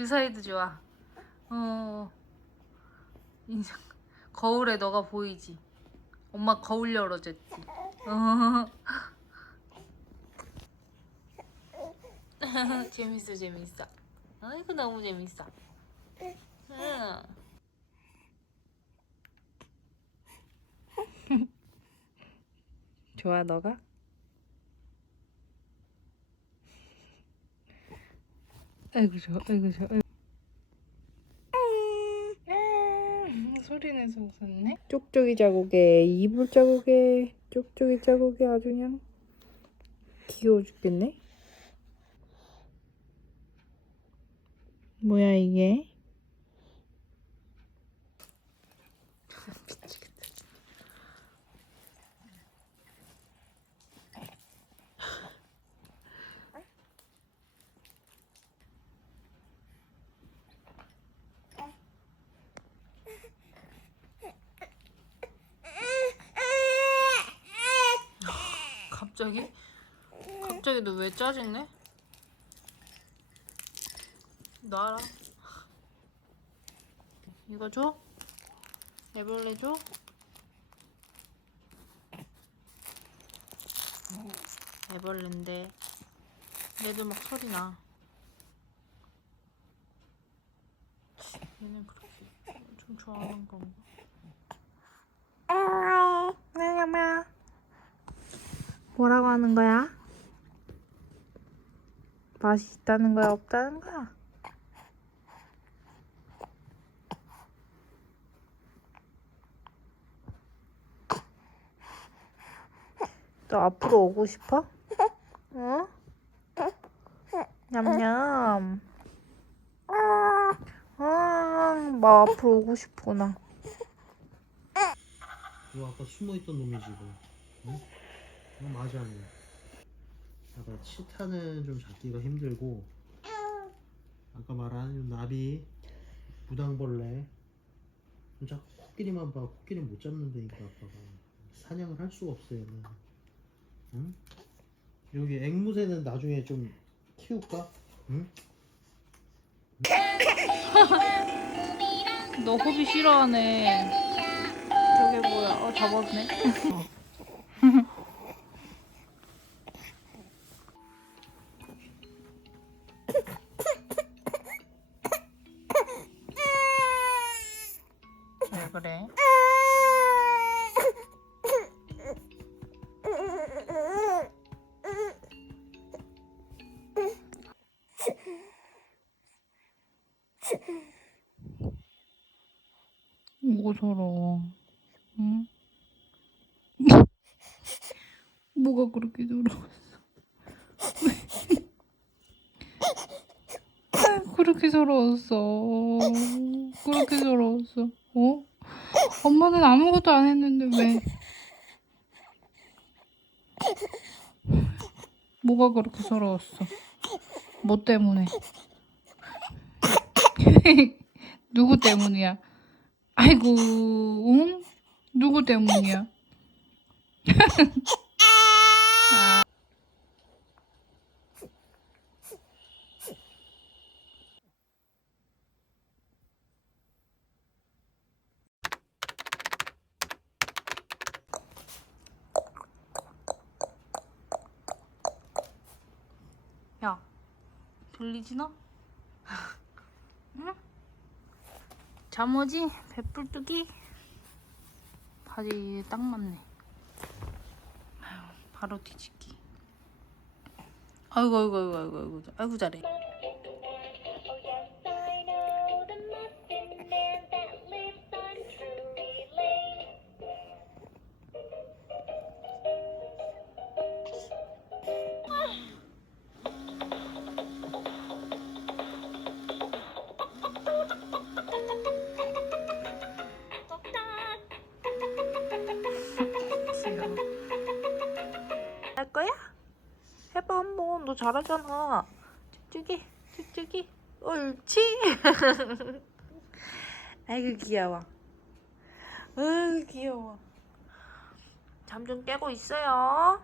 주사위도 좋아. 어. 인정. 거울에 너가 보이지. 엄마 거울 열어줬지. 어. 재밌어 재밌어. 아이고 너무 재밌어. 응. 좋아 너가? 아이고 좋아 아이고 좋아 아이고. 음, 소리 내서 웃었네. 쪽쪽이 자국에 이불 자국에 쪽쪽이 자국에 아주 그냥 귀여워 죽겠네. 뭐야 이게 미치겠다 갑자기? 갑자기 너 왜 짜증내? 놔라. 이거 줘? 애벌레 줘? 애벌레인데 얘들 막 소리 나. 얘는 그렇게 좀 좋아하는 건가? 뭐라고 하는 거야? 맛이 있다는 거야, 없다는 거야? 너 앞으로 오고 싶어? 어? 냠냠. 아, 막 앞으로 오고 싶구나. 너 아까 숨어있던 놈이지 이거 응? 어, 맞아 너 아까 치타는 좀 잡기가 힘들고 아까 말한 이 나비 무당벌레 좀 자꾸 코끼리만 봐 코끼리 못 잡는다니까 아빠가 사냥을 할 수가 없어 얘는 응? 여기 앵무새는 나중에 좀 키울까? 응? 너 호비 싫어하네. 저게 뭐야? 어, 잡았네. 뭐가 서러워? 응? 뭐가 그렇게 서러웠어? 왜 그렇게 서러웠어? 그렇게 서러웠어? 어? 엄마는 아무것도 안 했는데 왜? 뭐가 그렇게 서러웠어? 뭐 때문에? 누구 때문이야? 아이고, 응? 누구 때문이야? 아. 야, 들리지 너? 잠오지? 배불뚝이? 바지 딱 맞네. 바로 뒤집기. 아이고 아이고 아이고 아이고 아이고 잘해. 잘하잖아. 쭉쭉이 쭉쭉이. 옳지. 아이고 귀여워. 아이고 귀여워. 잠 좀 깨고 있어요.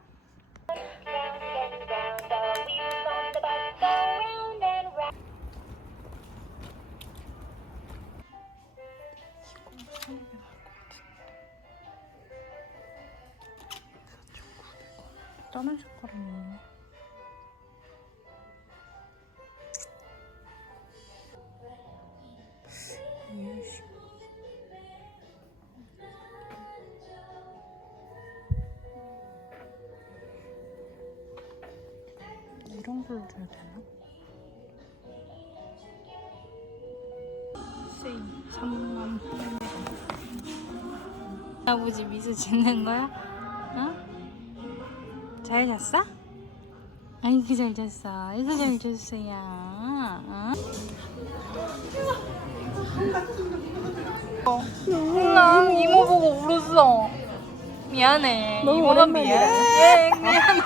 걸로 줘야 되나? 세이 3만 800원 아버지 미소 짓는 거야? 어? 잘 잤어? 아이고 잘 잤어 아이고 잘 잤어요 어? 나 이모 보고 울었어 미안해 이모가 미안해 미안해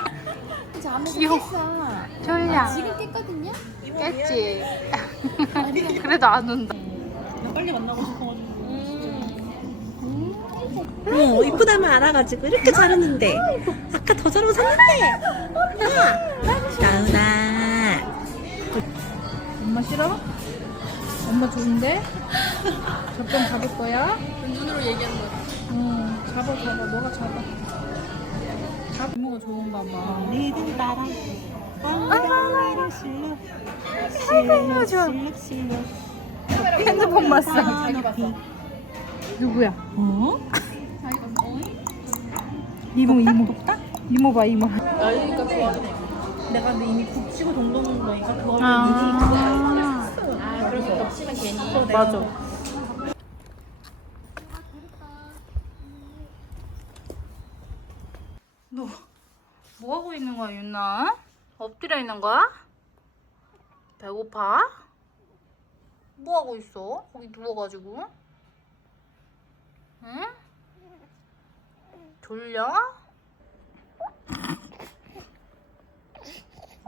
귀여워 졸려 지금 깼거든요? 깼지 그래도 안 온다 빨리 만나고 싶어가지고. 어, 이쁘다면 알아가지고 이렇게 잘했는데 아까 더잘 웃었는데 나은아 엄마 싫어? 엄마 좋은데? 저병 잡을 거야? 눈으로 얘기하는 거야. 응, 잡아, 잡아. 너가 잡아. 잡. 이모가 좋은가 봐. 니들 나랑 엉덩이를 실룩 실룩 실룩 실룩 핸드폰만 써. 자기 봤어. 누구야? 어? 이모, 이모. 이모 봐, 이모. 날리니까 좋아하네 내가 근데 이미 북치고 동동은 거니까 그걸 아, 아, 그러면 겹치면 괜히. 맞아. 너, 뭐 하고 있는 거야, 윤나? 엎드려 있는 거야? 배고파? 뭐 하고 있어? 거기 누워가지고? 응? 졸려?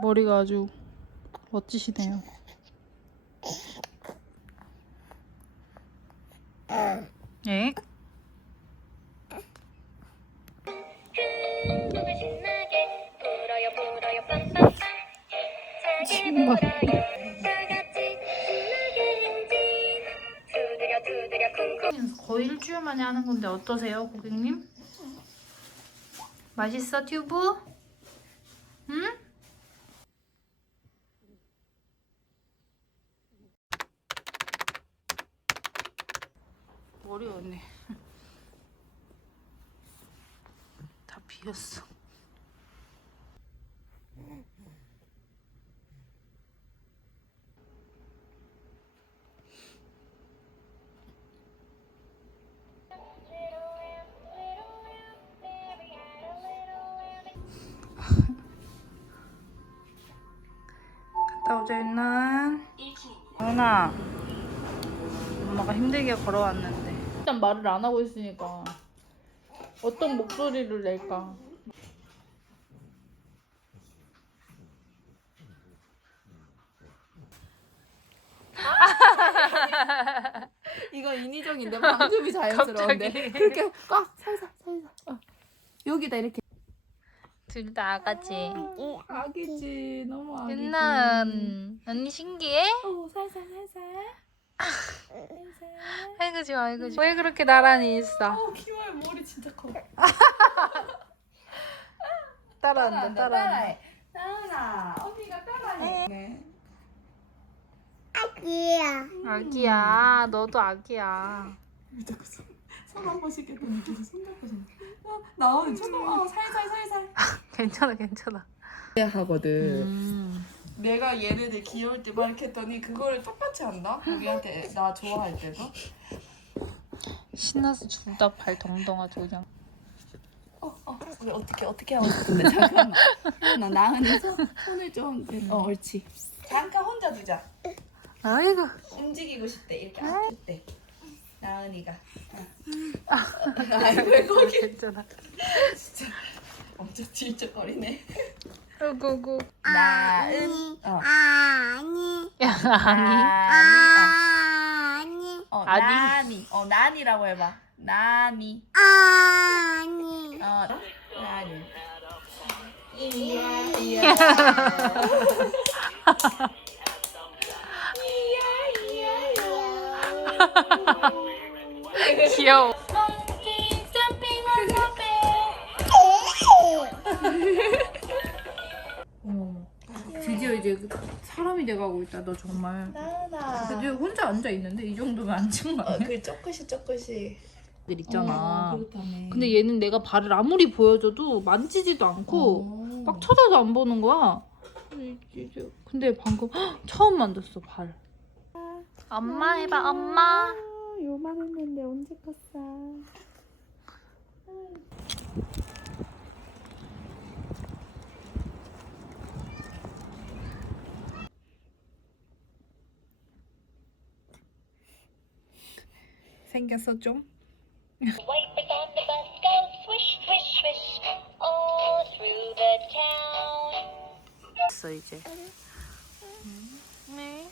머리가 아주 멋지시네요. 네. 쿵쿵 거의 일주일 만에 하는 건데 어떠세요, 고객님? 맛있어, 튜브? 응? 머리 없네. 다 비었어. 힘들게 걸어왔는데. 일단 말을 안 하고 있으니까 어떤 목소리를 낼까? 이거 인위적인데 방금이 자연스러운데. 그렇게 꽉 살살 살살. 어. 여기다 이렇게. 둘 다 아가지. 아기지 너무 아기지. 윤난 언니 신기해? 어, 살살 살살. 아이고 좋아 아이고 좋아. 왜 그렇게 나란히 있어? 어 귀여워 머리 진짜 커. 따라한다 따라한다. 따라해. 나은아 언니가 따라해. 네. 아기야 너도 아기야. 손한 번씩 계속 손 잡고 좀. 어, 나은이 조금 어 살살 살살. 괜찮아 괜찮아. 하거든. 음. 내가 얘네들 귀여울 때 막 이렇게 했더니 그거를 똑같이 한다. 우리한테 나 좋아할 때도. 신나서 둘다 발 덩덩하죠 그냥. 어, 어, 우리 어떻게 어떻게 하고 싶은데 잠깐만. 나 나은이서 손을 좀, 어, 옳지. 잠깐 혼자 두자. 아이고. 움직이고 싶대 이렇게 아플 때. 나은이가. 어. 아이고 왜 거기 괜찮아. 엄청 질척거리네. 아이고 나은. 어. 야 아니. 나니. 어. 어, 아니. 나니. 어, 나니라고 해봐. 나니. 어, 나니. 이야, 이야. 귀여워. Monkey jumping on the bed 사람이 돼가고 있다 너 정말 나나. 근데 혼자 앉아 있는데 이 정도면 앉은 거 어, 아니야? 그 쪼끄시 쪼끄시. 들 있잖아 어, 그렇다네. 근데 얘는 내가 발을 아무리 보여줘도 만지지도 않고 어. 막 쳐다도 안 보는 거야 이제- 근데 방금 헉, 처음 만졌어 발 엄마 해봐 엄마 요만했는데 언제 컸어? 생겼어 좀? Wipers on the bus go swish, swish, swish all through the town. 됐어 이제 네.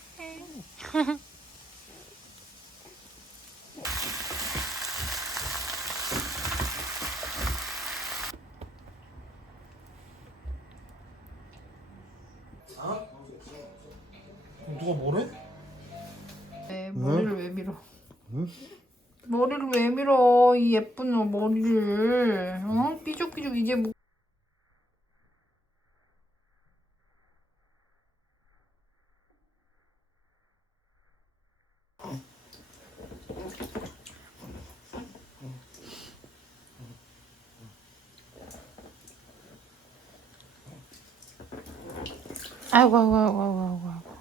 아이고 아이고 아이고 아이고 아이고.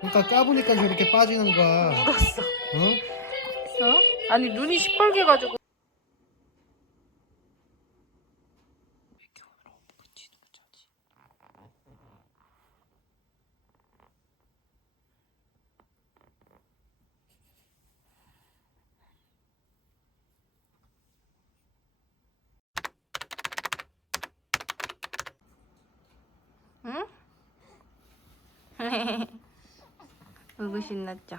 그러니까 까보니까 저렇게 빠지는 거야. 울었어. 어? 어? 아니 눈이 시뻘개가지고 응? 울고 신났죠?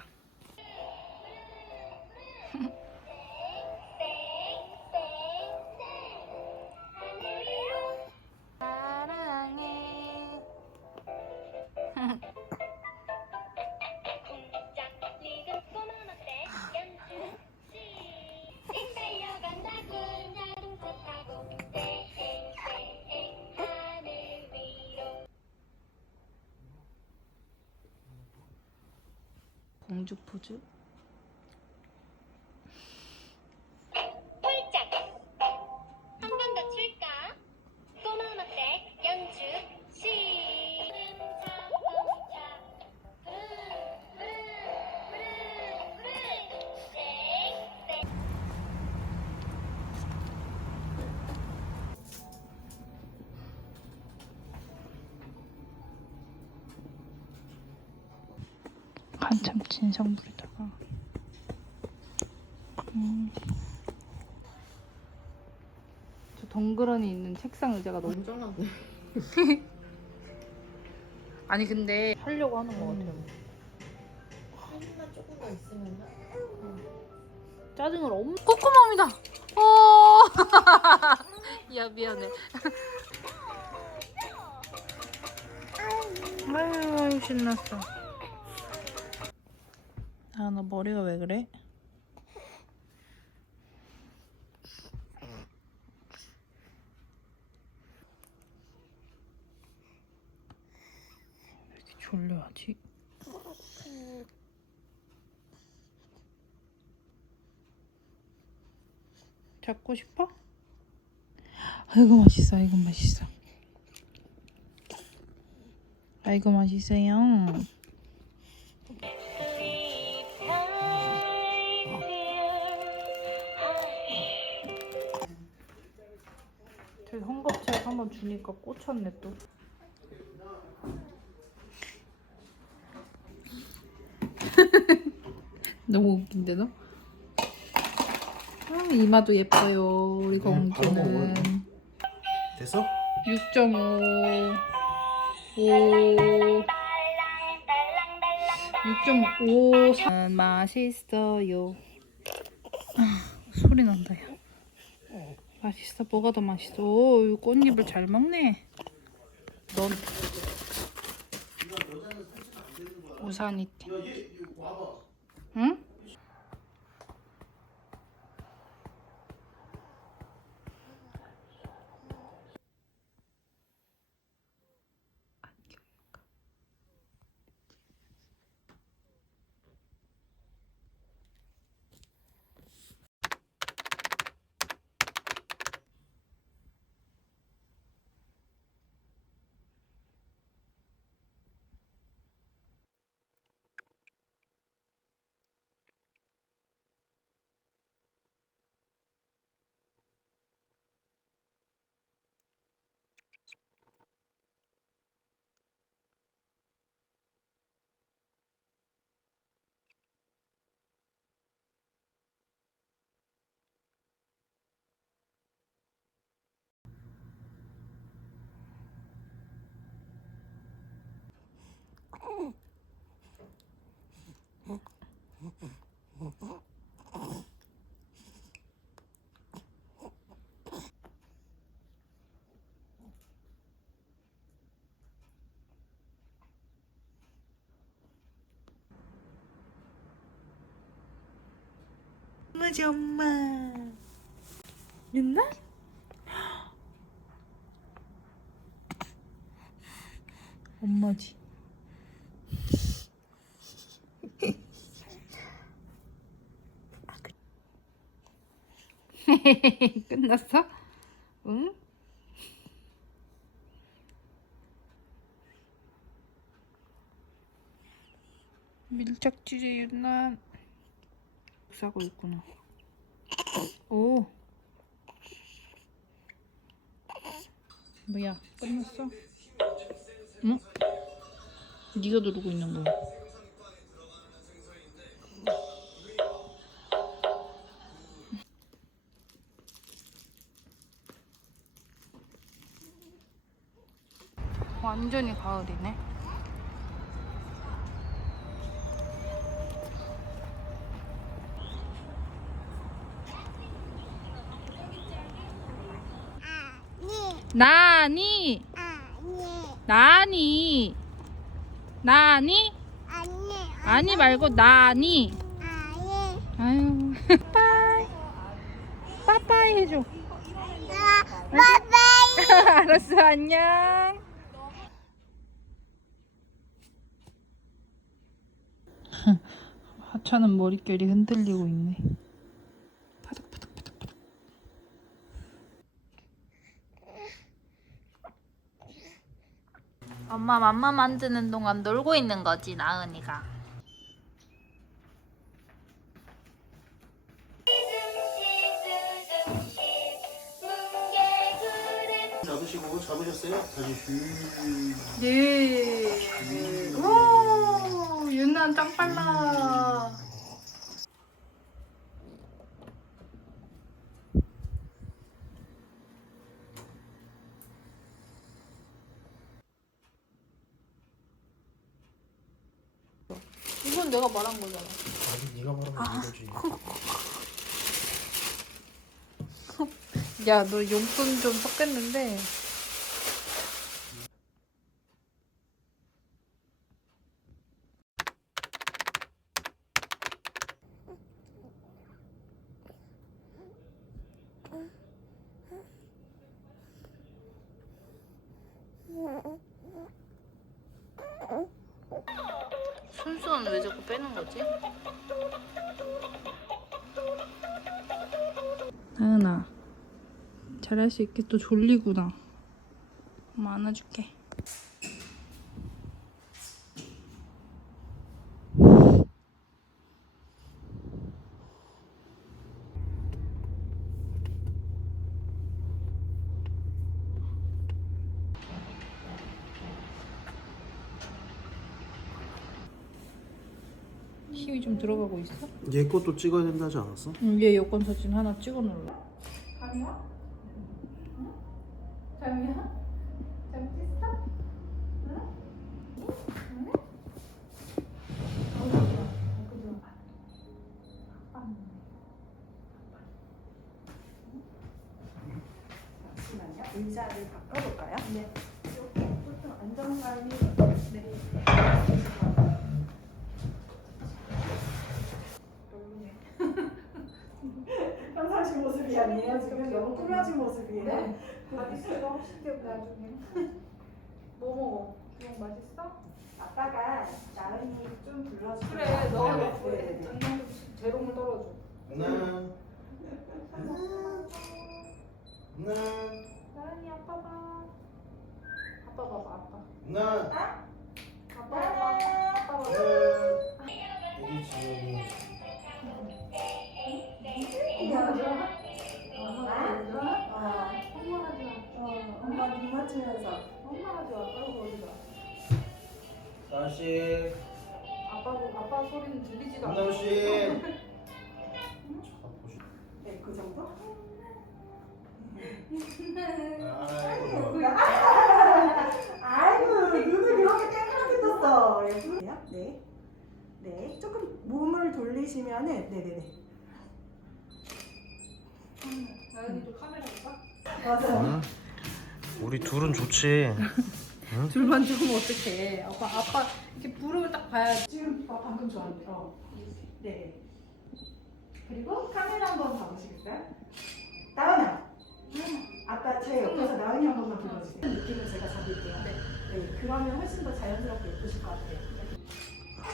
공주 포즈? 진성부리다가. 음. 저 덩그러니 있는 책상 의자가 너무 쫄랐네. 아니 근데 하려고 하는 것 같아요. 한입만 조금 더 있으면 짜증을 엄 꼬꼬맘이다. 어. 야 미안해. 아유 신났어 아 너 머리가 왜 그래? 왜 이렇게 졸려하지? 잡고 싶어? 아이고 맛있어 아이고 맛있어 아이고 맛있어요 한번 주니까 꽂혔네 또 너무 웃긴데 너? 아, 이마도 예뻐요 우리 응, 바로 먹어요. 공주는 됐어? 6.5 5 6.5 맛있어요 아, 소리 난다 야 맛있어? 뭐가 더 맛있어? 오, 이 꽃잎을 잘 먹네. 넌? 우산이 응? 안경 엄마지 엄마. 윤나? 엄마지. 끝났어? 응? 밀착지제 윤난 싸고 있구나. 오. 뭐야? 끝났어? 응? 네가 누르고 있는 거야. 완전히 가을이네. 나니. 나니. 나니? 아니 말고 나니. 아유. 빠이. 빠빠이 해줘. 빠빠이. 알았어 안녕. 하찮은 머릿결이 흔들리고 있네 파닥파닥파닥파닥 엄마 맘마 만드는 동안 놀고 있는 거지 나은이가 잡으시고 잡으셨어요? 다시 슈. 네. 오, 윤난 짱 빨라. 내가 말한 거잖아. 아니 네가 말하면 이거지. 야, 너 용돈 좀 섞였는데. 왜 자꾸 빼는 거지? 나은아, 잘할 수 있게 또 졸리구나. 엄마 안아줄게. 힘이 있어? 얘 것도 찍어야 된다지 않았어? 응, 얘 여권 사진 하나 찍어 놓을래. 의자를 바꿔볼까요? 네. 보통 안정감이 네. 평상시 모습이 아니에요. 지금 너무 꾸며진 모습이에요. 맛있어, 훨씬 더 나중에. 뭐 먹어? 그냥 맛있어? 아빠가 나은이 좀 불러주세요. 그래, 너 네, 네, 네. 장난 재롱을 떨어줘. 누나. 누나. 나은이 아빠 봐. 아빠 봐봐, 아빠. 누나. 아빠 봐봐. 아빠 봐봐. 우리 지 영이. 어, 엄마 눈 맞추면서. 엄마가 좋아, 아빠가 어디 가? 다시. 아빠, 아빠 소리는 들리지도 않아. 네, 그 정도? 아이고. 아이고 눈을 이렇게 땡그랗게 떴어. 네. 네. 조금 몸을 돌리시면은 네네네. 나은이도 카메라 볼까? 응? 우리 둘은 좋지. 둘만 죽으면 어떡해. 아빠, 아빠 이렇게 부르면 딱 봐야지. 지금 아, 방금. 어. 네. 그리고 카메라 한 번 봐보시겠어요? 나은아. 아까 제 옆에서 나은이 한 번만 불러주세요. 느낌을 제가 잡을게요. 네. 그러면 훨씬 더 자연스럽게 예쁘실 것 같아요.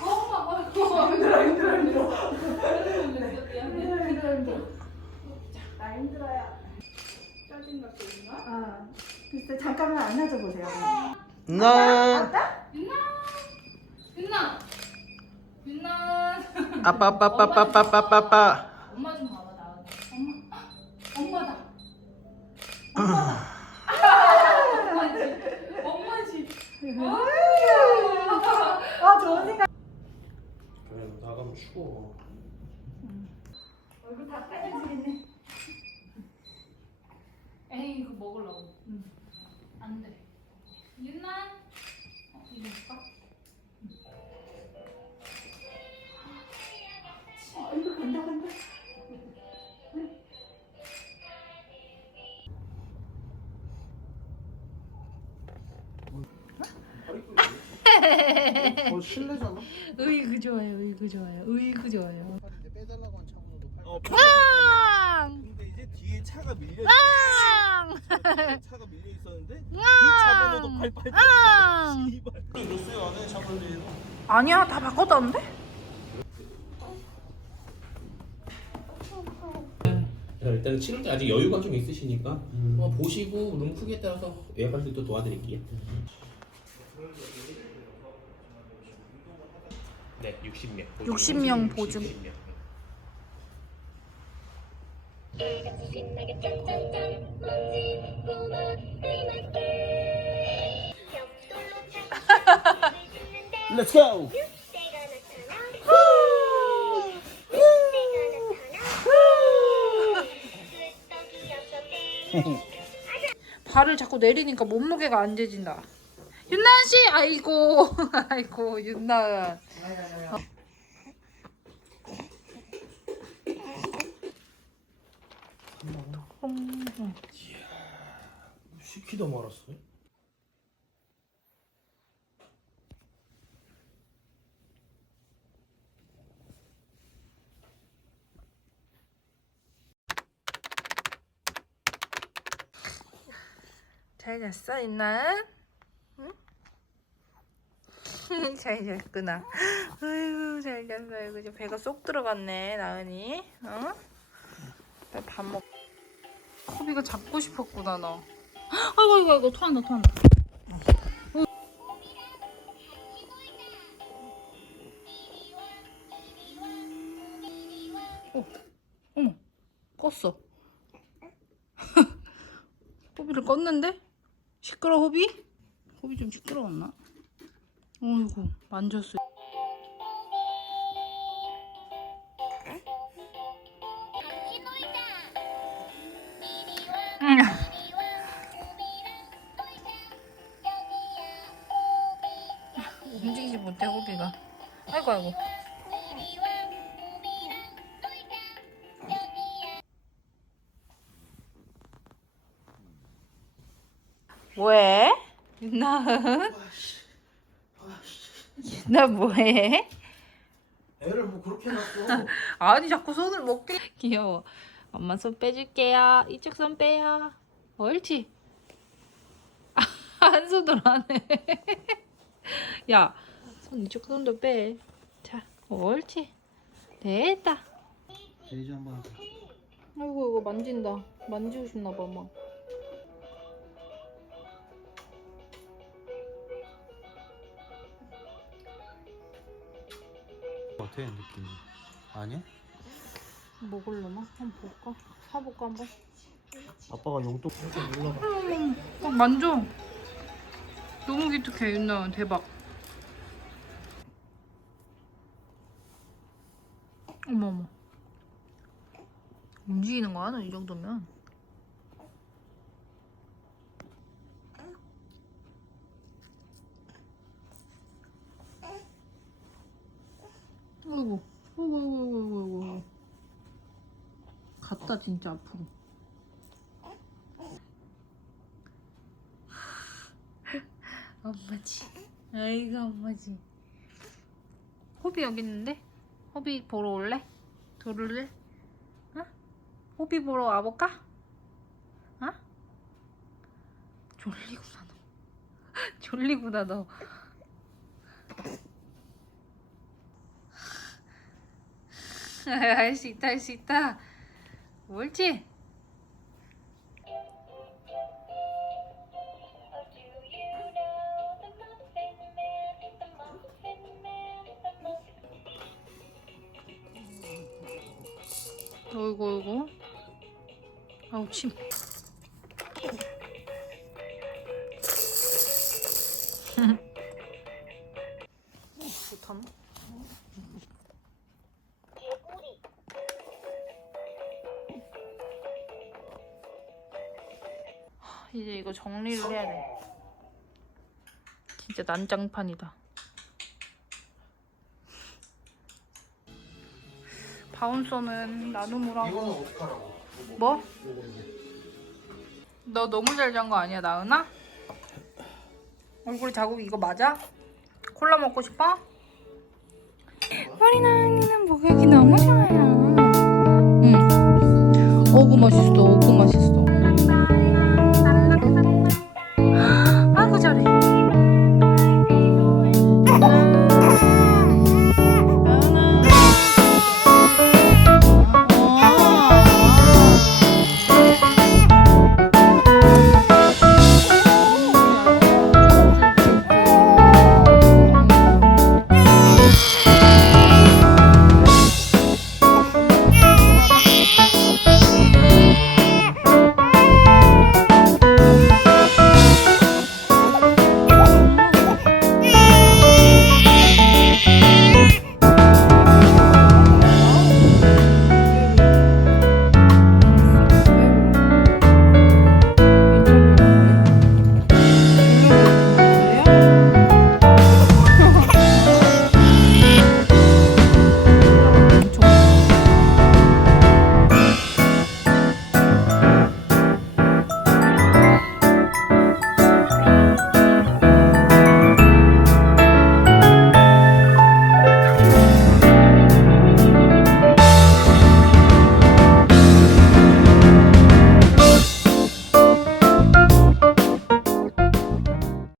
엄마 아이고 힘들어 힘들어 힘들어. 힘들어 힘들어 힘들어. 자, 나 힘들어요. 짜증났어 누나? 아, 글쎄 잠깐만 안아줘 보세요. 나. 아빠? 윤나. 윤나. 아빠 아빠 아빠 아빠 아빠 아빠 아빠 엄마 좀 봐봐 나. 엄마. 엄마다. 엄마지 아 좋은 생각. 그래 나가면 추워. 얼굴 다 빨개지겠네. 에이 이거 먹으려고. 안돼. 윤나 어, 이거 볼까? 어, 얼굴 간다 간다. 어 실내잖아. 으이그 좋아요 으이그 좋아요 으이그 좋아요. 빼달라고 한 차고도 팔 어, 차가 밀려 있어. 차가 밀려 있었는데 그 차 번호도 888. 씨발. 안에 차 번호에도. 아니야 다 바꿨다는데? 자, 일단은 치를 때 아직 여유가 좀 있으시니까 어, 보시고 룸 크기에 따라서 예약할 때도 도와드릴게요. 네, 60명. 60명 보증. 신나게 짠짠짠 먼지 꼬마 끌만게 벽돌로 찾는 Let's go. 발을 자꾸 내리니까 몸무게가 안 재진다 윤나은 씨 아이고 아이고 윤 나은 10kg 말았어. 잘 잤어 있나? 응? 잘 잤구나. 아이고 잘 잤어. 아이고 배가 쏙 들어갔네 나은이. 어? 밥 먹. 커비가 잡고 싶었구나 너 아이고 아이고 아이고 토한다 토한다 어, 어머 껐어 호비를 껐는데? 시끄러 호비? 호비 좀 시끄러웠나? 어이구 만졌어 나 뭐해? 애를 뭐 그렇게 놨어? 아니 자꾸 손을 먹게. 귀여워. 엄마 손 빼줄게요. 이쪽 손 빼요. 옳지. 한 손으로 하네. 야손 이쪽 손도 빼자 옳지. 됐다. 데이지 한번 아이고 이거 만진다. 만지고 싶나 봐 막. 어때 느낌이 아니야? 먹을려나? 한번 볼까? 사볼까 한번? 아빠가 용돈 좀 올라가 어, 만져 너무 기특해 윤나은 대박 어머 어머 움직이는 거야 너 이 정도면 아이고 아이고 아이고 아이고 아이고 아이고 갔다 진짜 앞으로 엄마지. 아이고 엄마지. 호비 여기 있는데? 호비 보러 올래? 돌을래? 호비 보러 와볼까? 어? 졸리구나 너. 졸리구나 너. 할 수 있다 할 수 있다. 옳지? Oh, 어이구 어이구. 아우 침. 이제 이거 정리를 해야 돼. 진짜 난장판이다. 바운서는 나눔으로 하고 이거는 어떡하라고? 뭐? 너 너무 잘 잔 거 아니야 나은아? 얼굴 자국 이거 맞아? 콜라 먹고 싶어? 우리 나은이는 목욕이 너무 좋아요 응 어구 맛있어 어구 맛있어